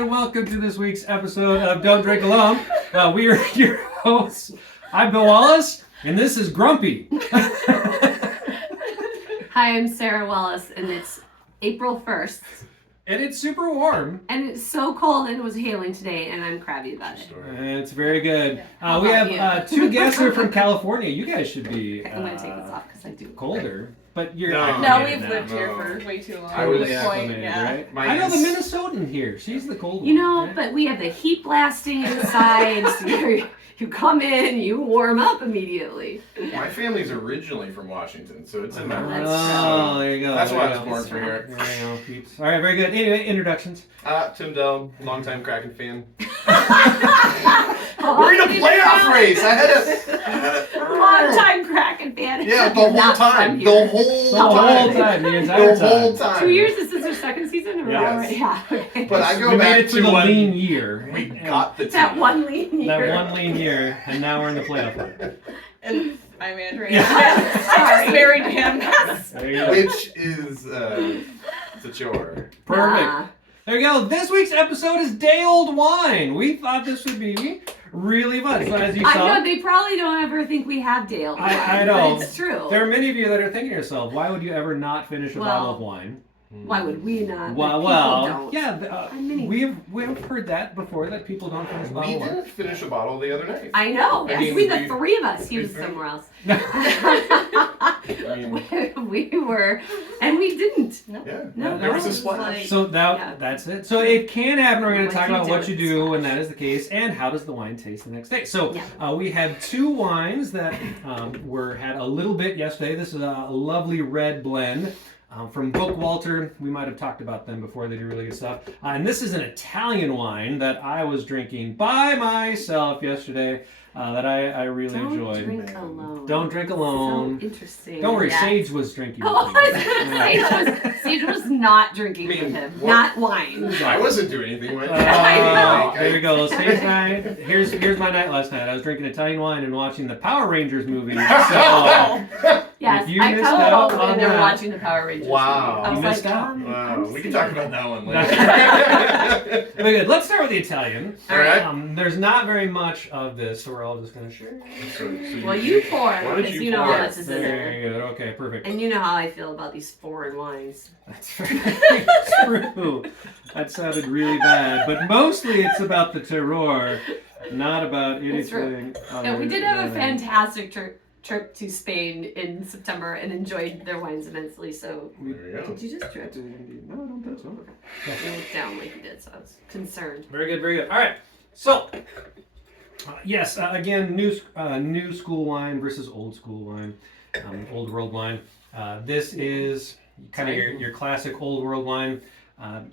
and welcome to this week's episode of Don't Drink Alone. We are your hosts. I'm Bill Wallace, and this is Grumpy. Hi, I'm Sarah Wallace, and it's April 1st. And it's super warm. And it's so cold, and it was hailing today, and I'm crabby about it. It's very good. How We about have two guests here from California. You guys should be I'm going to take this off because I do. colder. But you're No, acclimated we've now. lived here for way too long. Totally At this point, acclimated, yeah. right? Mine I know the is- Minnesotan here. She's the cold You one. know, right? but we have the heat blasting inside, so you come in, you warm up immediately. My family's originally from Washington, so it's in my That's roots. Oh, there you go. That's there why you I was go. born for here. There you go, peeps. All right, very good. Anyway, introductions. Tim Dell, longtime Kraken fan. Oh, We're in a playoff race. I had a Long time Kraken fan. Yeah, the You're whole not time. from The here. whole The whole time. time, the entire The whole time. time. 2 years? This is our second season? Or Yes. already? Yeah, okay. But I We go made back it to to the when lean year. we got the team. That one lean year. That one lean year, and now we're in the playoff run. And I'm Andrea. Yeah. I Sorry. just married him. There you go. Which is it's a chore. Perfect. Nah. There you go. This week's episode is Day Old Wine. We thought this would be really fun. So as you I saw, know, they probably don't ever think we have Dale. I know. But it's true. there are many of you that are thinking to yourself, why would you ever not finish a Well, bottle of wine? Why would we not? Well, People well, don't. yeah. I mean- We've heard that before, that people don't finish a bottle We of wine. didn't finish a bottle the other night. I know. I mean, Between the we- three of us, he was we- somewhere else. I mean, we were, and we didn't. yeah. No, There was a no, splash. like- So Yeah. that's it. So it can happen. We're going What to talk you about do what with you the do when splash. that is the case, and how does the wine taste the next day. So Yeah. we had two wines that had a little bit yesterday. This is a lovely red blend from Book Walter. We might have talked about them before. They do really good stuff. And this is an Italian wine that I was drinking by myself yesterday that I really Don't enjoyed. drink alone. Don't drink alone. So interesting. Don't worry, Yeah. Sage was drinking. Oh, with I me. was gonna say, Sage was not drinking I mean, with him. what- Not wine. I wasn't doing anything with it. I know. There you go. Stage night. Here's my night last night. I was drinking Italian wine and watching the Power Rangers movie. So Yes, If you I missed fell out home on and they were that- watching the Power Rangers. Wow. movie. I You was missed like, out. Wow, we can see talk it. about that one later. very good. Let's start with the Italian. All right. There's not very much of this, so we're all just gonna share. Well, you pour Why don't because you you know pour? how much is in there. Very good. Okay, perfect. And you know how I feel about these foreign wines. That's very true. That sounded really bad, but mostly it's about the terroir, not about That's true. anything. Yeah, we did have a than- fantastic trip to Spain in September and enjoyed their wines immensely. So, There you go. did you just drip? No, I don't think so. You looked down like you did, so I was concerned. Very good, very good. All right, so yes, again, new school wine versus old school wine, old world wine. This is kind of your classic old world wine,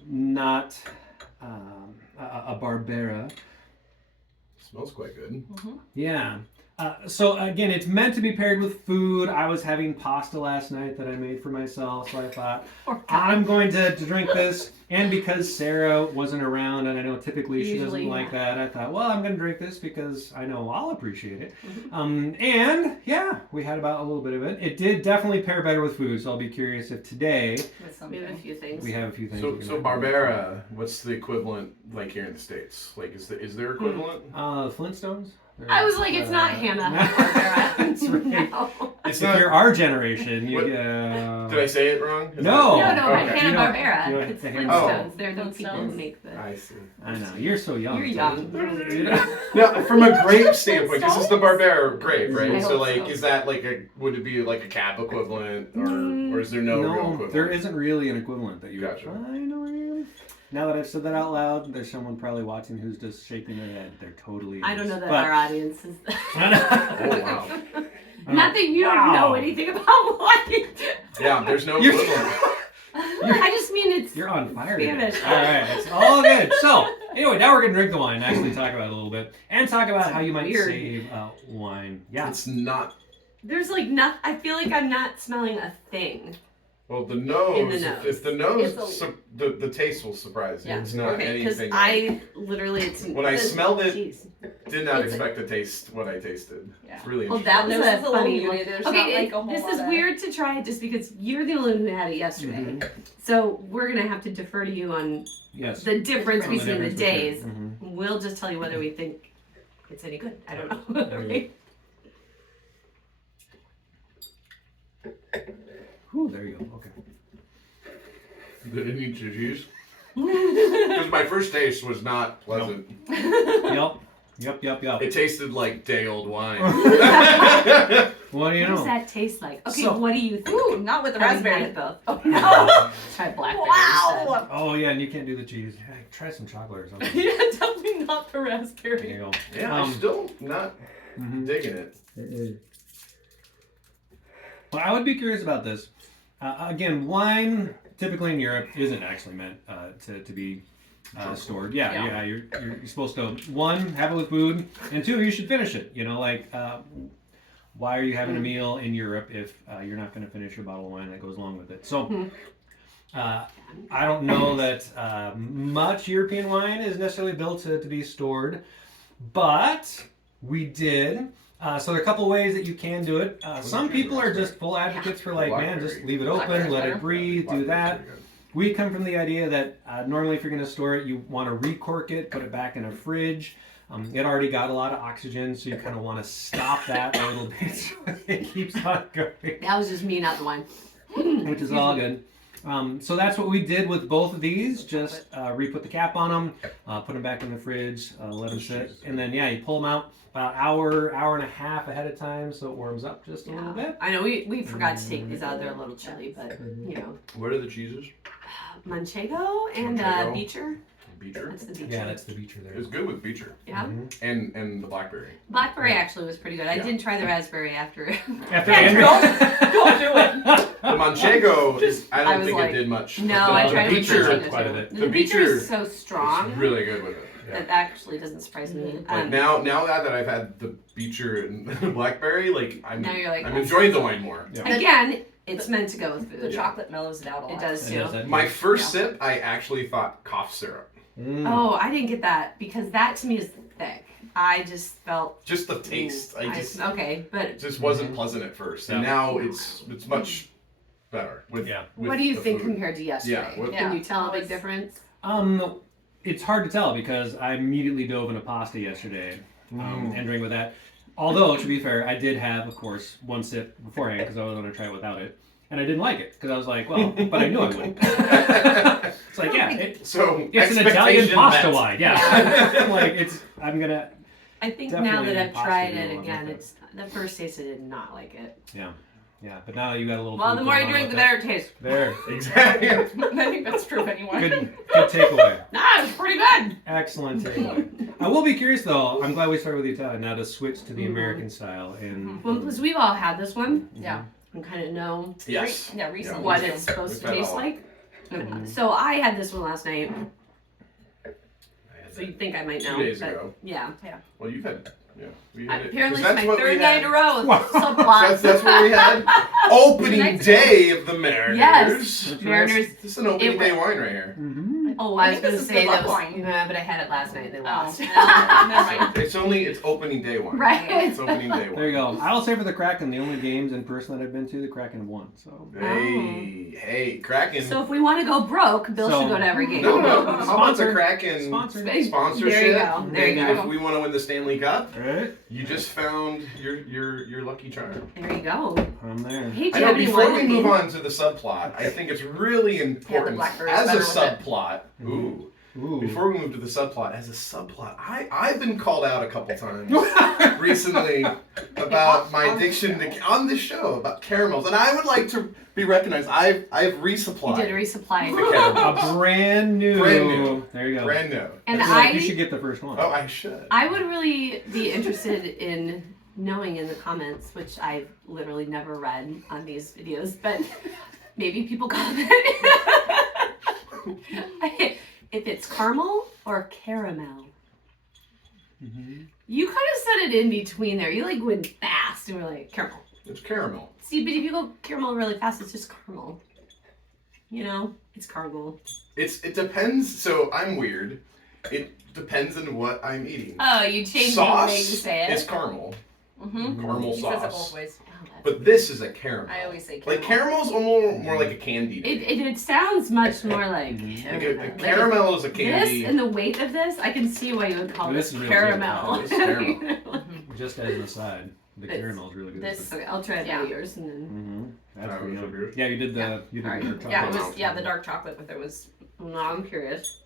not a Barbera. Smells quite good. Yeah. So again, it's meant to be paired with food. I was having pasta last night that I made for myself, so I thought I'm going to drink this. And because Sarah wasn't around, and I know typically she doesn't Usually, like that, I thought, well, I'm going to drink this because I know I'll appreciate it. Mm-hmm. And yeah, we had about a little bit of it. It did definitely pair better with food, so I'll be curious if today We have a few things. we have a few things. So, we can so have. Barbera, what's the equivalent like here in the States? Like, is there equivalent? Flintstones? I was like, it's not Hannah Barbera. That's right. No. It's If not. you're our generation, you What- get. Did I say it wrong? Is No. that- No, Okay. Hannah You know- Barbera. you know It's the Flintstones. Hannah- They're the people who make the. I see. I know, you're so young. You're too. young. Now, from a grape standpoint, this is the Barbera grape, I right? So, hope like, so. is that like would it be like a cab equivalent, or is there no real equivalent? there isn't really an equivalent that you would Gotcha. find. Now that I've said that out loud, there's someone probably watching who's just shaking their head. There totally is. I don't know that But- our audience is. I know. Oh wow. Not that you don't Wow. know anything about wine. Yeah, there's no You're- equivalent. I just mean it's. You're on fire today. Spanish. All right, it's all good. So, anyway, now we're going to drink the wine, actually talk about it a little bit, and talk about how you might Weird. save wine. Yeah. It's not. There's like not. I feel like I'm not smelling a thing. Well, the nose. In the nose. If the nose, It's the taste will surprise you. Yeah. It's not Okay, because anything. I literally, it's When I smelled it, Jeez. did not it's- expect to taste what I tasted. Yeah. It's really Well, interesting. that was This a is a little funny beauty. one. There's Okay, not like a whole this lot is of- weird to try just because you're the only one who had it yesterday. Mhm. So we're gonna have to defer to you on Yes. the difference On the between the difference days. between- We'll just tell you whether we think it's any good. I don't know. There you Okay? Ooh, there you go. Okay. Did it need cheese? Because my first taste was not pleasant. Yep. Yep. It tasted like day-old wine. What do you What does know? that taste like? Okay, So- what do you think? Ooh, not with the Having had raspberry. it both. Oh no! Try blackberry instead. Wow. Oh yeah, and you can't do the cheese. Heck, try some chocolate or something. Yeah, definitely not the There raspberry. you go. Yeah, I'm Um, still not Mhm. digging it. Well, I would be curious about this. Again, wine typically in Europe isn't actually meant to be stored. Yeah. You're supposed to, one, have it with food, and two, you should finish it. You know, like why are you having a meal in Europe if you're not going to finish your bottle of wine that goes along with it? So. I don't know that much European wine is necessarily built to be stored, but we did. So there are a couple of ways that you can do it. Some people are just full advocates for like, man, just leave it open, Blackberry's let better. it breathe, do that. We come from the idea that normally if you're going to store it, you want to recork it, put it back in a fridge. It already got a lot of oxygen, so you kind of want to stop that a little bit so it keeps on going, That was just me, not the wine. which is all good. So that's what we did with both of these. Just re-put the cap on them, put them back in the fridge, let them sit, and then you pull them out about hour and a half ahead of time, so it warms up just a little bit. I know we forgot to take these out. They're a little chilly, but you know, What are the cheeses? Manchego and Manchego. Beecher. Beecher. That's the Beecher. Yeah, that's the Beecher there. It's good with Beecher Yeah. Mhm. and the blackberry. Blackberry actually was pretty good. I Yeah. didn't try the raspberry after. After Andrew, Andrew. don't do it. The Manchego, I I don't was think like, it did much. No, the, I the tried with Beecher, Manchego quite a too. bit. The The Beecher Beecher is so strong It's really good with it. Yeah. that actually doesn't surprise me. Like now that I've had the Beecher and blackberry, like I'm Now you're like, I'm oh. enjoying the wine more. Yeah. Again, it's meant to go with food. The chocolate mellows it out a lot. It does It too. does that. My first sip, I actually thought cough syrup. Mm. Oh, I didn't get that because that to me is thick. I just felt Just the taste, okay, but it just wasn't pleasant at first, and Yeah. now it's much better. With Yeah. with what do you the think food. compared to yesterday? Yeah, what- Can you tell a Yeah. big difference? It's hard to tell because I immediately dove into pasta yesterday, entering with that. Although, to be fair, I did have, of course, one sip beforehand because I was going to try it without it. And I didn't like it because I was like, well, but I knew I wouldn't. It's like, yeah, So it's an Italian expectation pasta met. wine. Yeah. Like, I'm going to, I think now Definitely that I've pasta tried you it don't again, like it's the first taste I did not like it. yeah. But now you got a little Well, food the more going you on drink, with the it. better it tastes. There. Exactly. I think that's true of anyone. Good takeaway. Ah, it's pretty good. Excellent takeaway. I will be curious though. I'm glad we started with the Italian now to switch to the American style. And Well, because we've all had this one Yeah. and kind of know Yes. Yeah, recently. what too. it's supposed We've to had taste all. like. So I had this one last night, I had so you'd that think I might know. 2 days but ago. yeah. Well, you've had, yeah. We had it. Apparently 'Cause it's that's my what we third night in a had. row with Wow. subplots. That's what we had. Opening Nice. day of the Mariners. Yes, Mariners. This is an opening It day was- wine right here. Oh, I I was think going to this is say good that luck was, wine. but I had it last night. They lost. Never mind. It's opening day wine. Right. It's opening day wine. there you go. I will say for the Kraken, the only games in person that I've been to, the Kraken won. So Hey, Kraken. So if we want to go broke, Bill So- should go to every game. no. How about the Sponsor. Kraken Sponsored. sponsorship? There you go. There you And go. if we want to win the Stanley Cup, Right? you just found your lucky charm. There you go. I'm there. Hey, do I you know. have any Before wine we in move you? on to the subplot, I think it's really important blackberry's as a better with it. subplot. Ooh. Ooh. Before we move to the subplot, as a subplot, I've been called out a couple times recently about my addiction to on this show about caramels, and I would like to be recognized. I've You resupplied. did a resupply. the caramels. A brand new. Brand new. There you go. Brand new. And I feel like you I- should get the first one. Oh, I should. I would really be interested in knowing in the comments, which I've literally never read on these videos, but maybe people comment if it's caramel or caramel. You kind of said it in between there. You like went fast and were like caramel. It's caramel. See, but if you go caramel really fast, it's just caramel. You know, it's caramel. It depends. So I'm weird. It depends on what I'm eating. Oh, you changed Sauce the way you say it. is caramel. Mm-hmm. Caramel He says it sauce. both ways. Oh, that's- But this is a caramel. I always say Like caramel. caramel's more like a candy. to me. it sounds much more like Mhm. Like caramel. a caramel is a candy. This and the weight of this, I can see why you would call This this is real caramel. good. It's caramel. You know? Just as an aside, the It's- caramel is really good. this- Okay, I'll try it Yeah. by yours and then. Mm-hmm. That's That pretty was yum. yours? Yeah, you did the Yeah. you did Alright. the dark Yeah, it chocolate. was the dark chocolate with it was. Now I'm curious.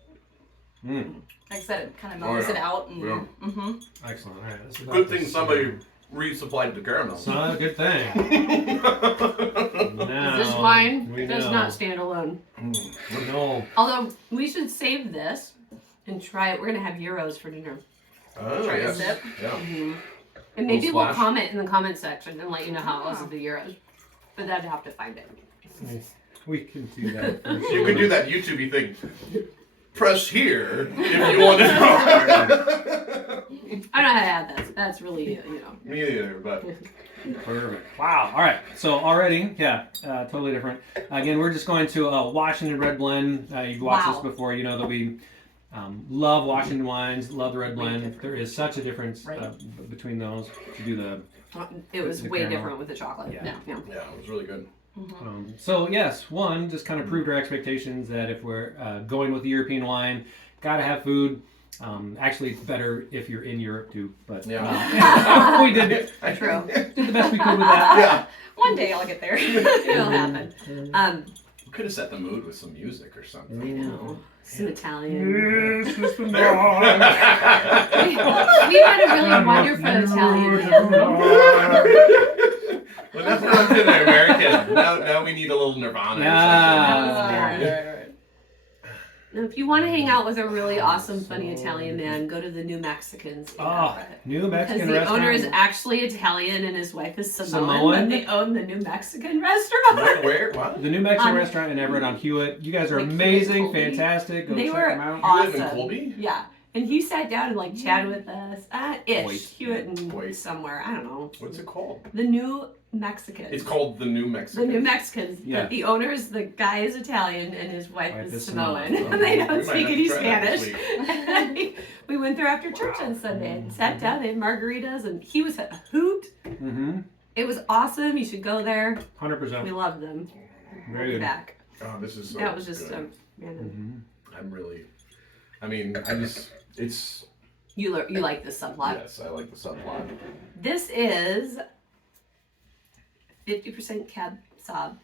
Mm, Like I said, it kind of Oh, mellows yeah. it out and. Yeah. Mm-hmm. excellent. All right, let's do Good this. thing somebody resupplied the caramel. It's not a good thing. Now, This wine we does know. not stand alone. No. Although we should save this and try it. We're gonna have gyros for dinner. Oh, Try a yes. sip. Yeah. Mm-hmm. And maybe Little we'll splash. comment in the comment section and let you know how it was with the gyros. But I'd have to find it. We can do that. For You sure. can do that YouTube thing. Press here if you want to know. I don't know how to add that. That's really, Me neither, but Perfect. Wow. All right. So already, yeah, totally different. Again, we're just going to Washington Red Blend. You've watched Wow. this before. You know that we love Washington wines, love the Red Way Blend. different. There is such a difference Right. between those. To do the It was The way caramel. different with the chocolate. Yeah. Yeah. yeah, it was really good. so yes, one just kind of proved our expectations that if we're going with the European wine, gotta have food. Actually, it's better if you're in Europe too. But we did True. did the best we could with that. Yeah. One day I'll get there. It'll happen. We could have set the mood with some music or something. I know. Some Italian. Yes, Mr. We had a really wonderful Italian band. Well, that's what I'm doing American. Now we need a little Nirvana. or Yeah. Yeah. Now, if you want to hang out with a really awesome, funny Italian man, go to the New Mexicans. in Oh, Everett. New Because Mexican the restaurant. owner is actually Italian and his wife is Samoan, Samoan? but they own the New Mexican something. restaurant. Where? What? The New Mexican On- restaurant in Everett on Hewitt. You guys are Like Hewitt, amazing, Colby. fantastic. Go They check were them out. You live in awesome. Colby? Yeah. And he sat down and like chatted with us. Ish. Wait. Hewitt and Wait. somewhere. I don't know. What's it called? The New Mexicans. It's called the New The Mexican. New Mexicans. Yeah. But the owner's, the guy is Italian and his wife Wife is is Samoan. Samoan. And they We don't might speak have any to try that this Spanish. We went there after church on Sunday and sat down, they had margaritas, and he was a hoot. Mm-hmm. It was awesome. You should go there. 100%. We loved them. Very We'll be good. back. Oh, this is so That was just good. random. Mm-hmm. I'm really. I mean, I just. It's. You like this subplot. Yes, I like the subplot. This is 50% Cab Sauv,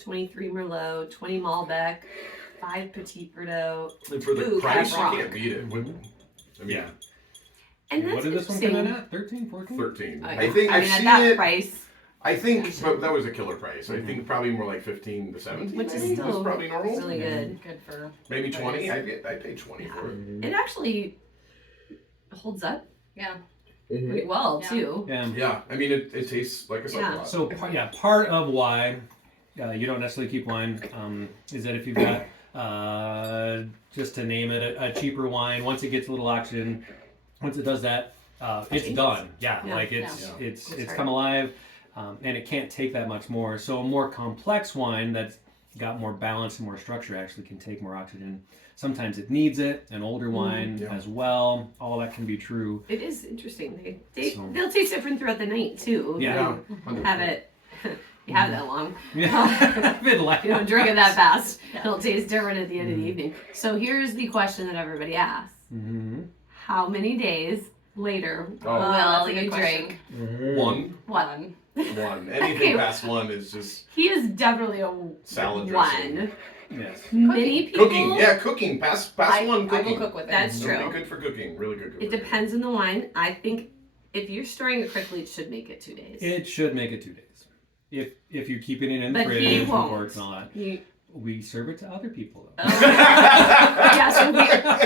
23 Merlot, 20 Malbec, 5 Petit Verdot. And for the Ooh, price, Cab you Franc. can't beat it. I mean, Yeah. And that's What did this one interesting. come in at? 13, 14? 13. Oh, yeah. I think I I've mean, at seen that it. price, I think but that was a killer price. I think probably more like 15 to 17. which is maybe, still was probably normal. really good. Good for. Maybe That 20. is. I paid 20 for it. It actually holds up Yeah. pretty well Yeah. too. Yeah. Yeah, I mean it tastes like a Yeah. subplot. So part of why you don't necessarily keep wine is that if you've got just to name it a cheaper wine, once it gets a little oxygen, once it does that, it's done. Yeah, Yeah. like it's Yeah. it's It's come alive, and it can't take that much more. So a more complex wine that's got more balance and more structure actually can take more oxygen. Sometimes it needs it. An older wine Yeah. as well. All that can be true. It is interesting. So- They'll taste different throughout the night too. if Yeah. you 100%. have it. You have it that long. Yeah, I've been like You don't drink it that fast. Yeah. It'll taste different at the end of the evening. So here's the question that everybody asks: Mm-hmm. how many days later Oh. will That's a good you question. drink? One. One. Anything Okay. past one is just He is definitely a salad dressing. one. Yes. Many people. Cooking, yeah, cooking. Past I one will cooking. cook with it. That's Really true. good for cooking. Really good. It depends on the wine. I think if you're storing it quickly, it should make it 2 days. It should make it 2 days. If you're keeping it in the But fridge he and won't. corks and all that. You, We serve it to other people though. yeah, so we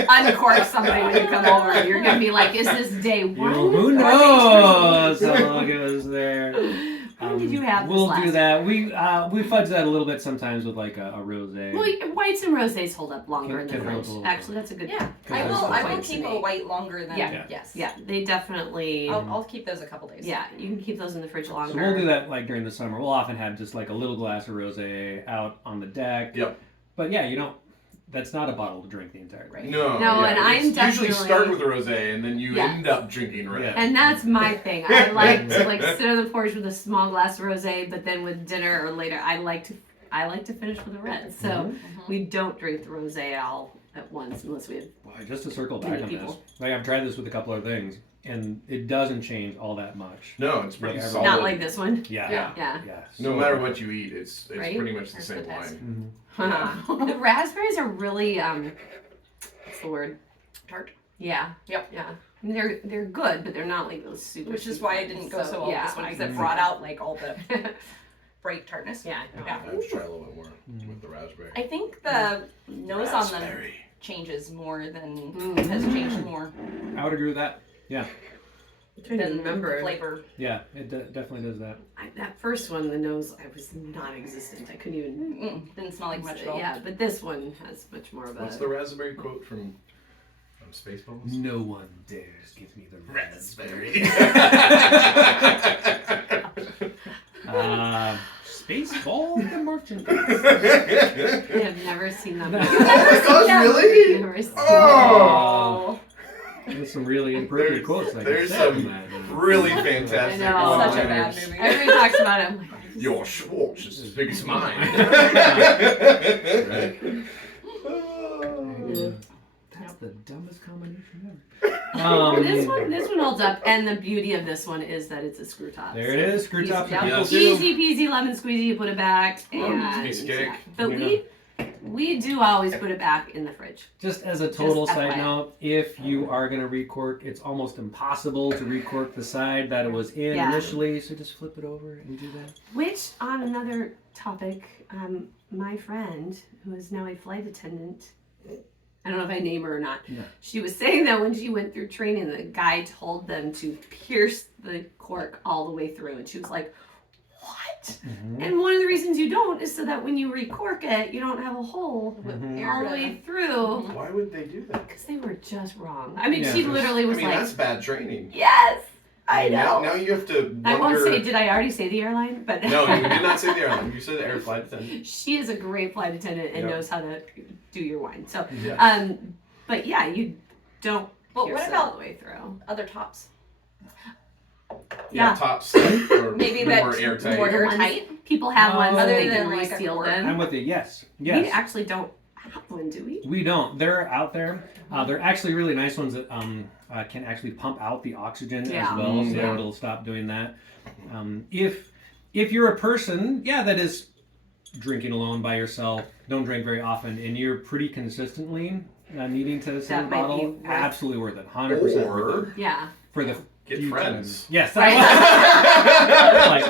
uncork somebody when you come over. You're gonna be like, "Is this day You one?" know, who or day knows two?" how long it was there? When did you have this We'll last do that. We fudge that a little bit sometimes with like a rosé. Well, whites and rosés hold up longer in the Can hold fridge. a little Actually, that's a good. Yeah, Because I there's will. the I will points to keep a make. white longer than Yeah. yes. Yeah, they definitely. I'll keep those a couple days. Yeah, you can keep those in the fridge longer. So we'll do that like during the summer. We'll often have just like a little glass of rosé out on the deck. Yep. But yeah, you don't. That's not a bottle to drink the entire day. No, No, and I'm it's usually definitely- start with a rosé and then you Yes. end up drinking red. Yeah. And that's my thing. I like to like sit on the porch with a small glass of rosé, but then with dinner or later, I like to finish with a red. So Mhm. we don't drink the rosé all at once unless we have. Well, just to circle back Many on people. this, like I've tried this with a couple of things, and it doesn't change all that much. No, it's pretty Yeah, solid. Not like this one. Yeah. Yeah. Yeah. Yeah. No so- matter what you eat, it's Right? pretty much the There's same the test. wine. Mhm. The raspberries are really what's the word? Tart. Yeah. Yep. Yeah. I mean, they're good, but they're not like those super. Which is sweet why it ones. didn't go so well with this one because I it can brought see out like all the that. bright tartness. Yeah. Yeah. Let's try a little bit more Mm. with the raspberry. I think the nose on them Raspberry. changes more than Mm. has changed more I would agree with that. I'm trying to than remember. the flavor. Yeah, it definitely does that. That first one, the nose, I was non-existent. I couldn't even. Didn't smell like much at all. Yeah, but this one has much more of a. What's the raspberry quote from Spaceballs? No one dares give me the Raspberry. Spaceball the Merchant. I have never seen that. Oh movie. my gosh, really? Never seen Oh. There's some really inappropriate quotes. Like There's I said some in that. really fantastic I know. Such a one-liners. bad movie. Everybody talks about it. I'm like, Your Schwartz is as big as mine. Right. Oh. That's the dumbest combination this ever. one holds up, and the beauty of this one is that it's a screw top. There it is. Screw Easy, top. yeah. Yes. Easy peasy lemon squeezy. You put it back, Oh, and piece of cake. but we do always put it back in the fridge. Just as a total Just side FYI. note, if you are going to recork, it's almost impossible to recork the side that it was in Yeah. initially. So just flip it over and do that. Which, on another topic, my friend, who is now a flight attendant, I don't know if I name her or not, Yeah. she was saying that when she went through training, the guy told them to pierce the cork all the way through. And she was like, what? And one of the reasons you don't is so that when you recork it, you don't have a hole Mhm. all the way through. Why would they do that? Because they were just wrong. I mean, Yeah. she literally I was mean, like, that's bad training. yes, I Now, know. now you have to wonder... I won't say, did I already say the airline? But No, you did not say the airline. You said the air flight attendant. she is a great flight attendant and Yeah. knows how to do your wine. So, Yeah. but yeah, you don't But pierce what it all about the way through. other tops? Yeah, Yeah. top set or Maybe more that's airtight. more The ones- airtight. People have Oh. ones that Other they than can like a reseal cork. I'm them. with you. Yes. We Yes. actually don't have one, do we? We don't. They're out there. They're actually really nice ones that can actually pump out the oxygen Yeah. as well, so Yeah. it'll stop doing that. If you're a person, that is drinking alone by yourself, don't drink very often, and you're pretty consistently needing to send a That might be bottle, worth- absolutely worth it. 100% worth it. Or Yeah. For the get few friends. times. Yes. Right. Like,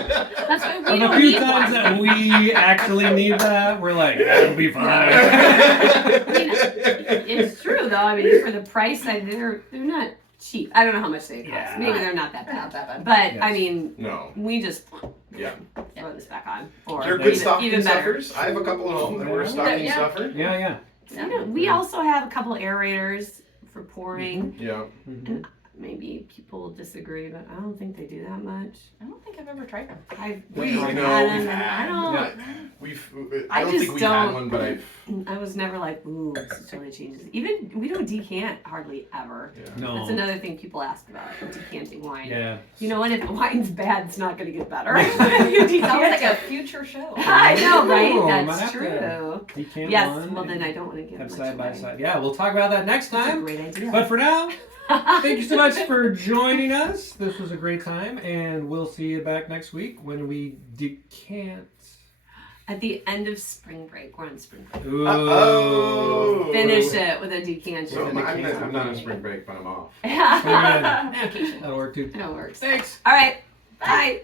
That's why we of don't the few need times one. that we actually need that, we're like, it'll be fine. I mean, it's true though. I mean, for the price, they're not cheap. I don't know how much they cost. Yeah. Maybe they're not that They're not bad. that bad. But I Yes. mean, No. we just Yeah. throw this back on. Or They're good even, stocking even better. stuffers. I have a couple at home that were a stocking Yeah. stuffer. Yeah. You know, we also have a couple aerators for pouring. Yeah. Mhm. Maybe people will disagree, but I don't think they do that much. I don't think I've ever tried them. I've We never know had we've them, and had- I don't. Yeah. I don't just think we've had don't- one, but I've. I was never like, ooh, this totally changes. Even we don't decant hardly ever. Yeah. No. That's another thing people ask about decanting wine. Yeah. You know what? If the wine's bad, it's not going to get better. You decant Sounds like a it. future show. I know, Ooh, right? might That's have to true. Decant Yes. one Well, then and I don't want to give have much side by away. side. Yeah, we'll talk about that next That's a time. great idea. But for now, thank you so much for joining us. This was a great time, and we'll see you back next week when we decant. At the end of spring break, we're on spring break. Ooh. Oh. Finish it with a decanter. So With a I'm decanter. not on spring break, but I'm off. Yeah. That'll work too. It works. Thanks. All right. Bye.